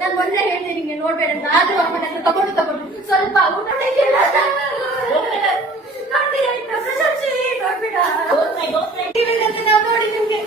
ನಾನು ಮೊನ್ನೆ ಹೇಳ್ತೀನಿ ನಿಂಗೆ ನೋಡ್ಬೇಡ ಆದ್ರೂ ಅಮ್ಮನ ತಗೊಂಡು ಸ್ವಲ್ಪ ಊಟ ನೋಡ್ಬೇಡ ನಾವು ನೋಡಿ ನಿಮ್ಗೆ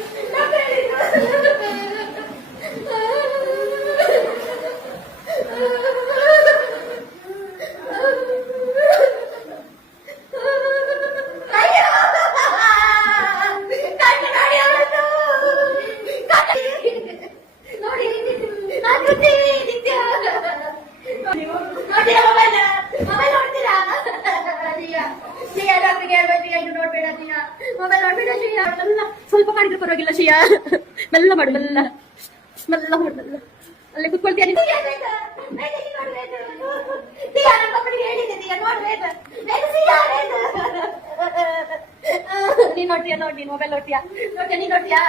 ಸ್ವಲ್ಪ ಮಾಡಿದ್ರೆ ಪರವಾಗಿಲ್ಲ ಶಿಯಾ ಮೆಲ್ಲ ಮಾಡು ಮೆಲ್ಲ ಮೆಲ್ಲ ಮಾಡು ಮೆಲ್ಲ ಅಲ್ಲೇ ಕುತ್ಕೊಳ್ತೀಯ ನೀನ್ ನೋಡ್ತೀಯ ನೋಡಿ ಮೊಬೈಲ್ ನೋಡ್ತೀಯಾ ನೀನ್ ನೋಡ್ತೀಯಾ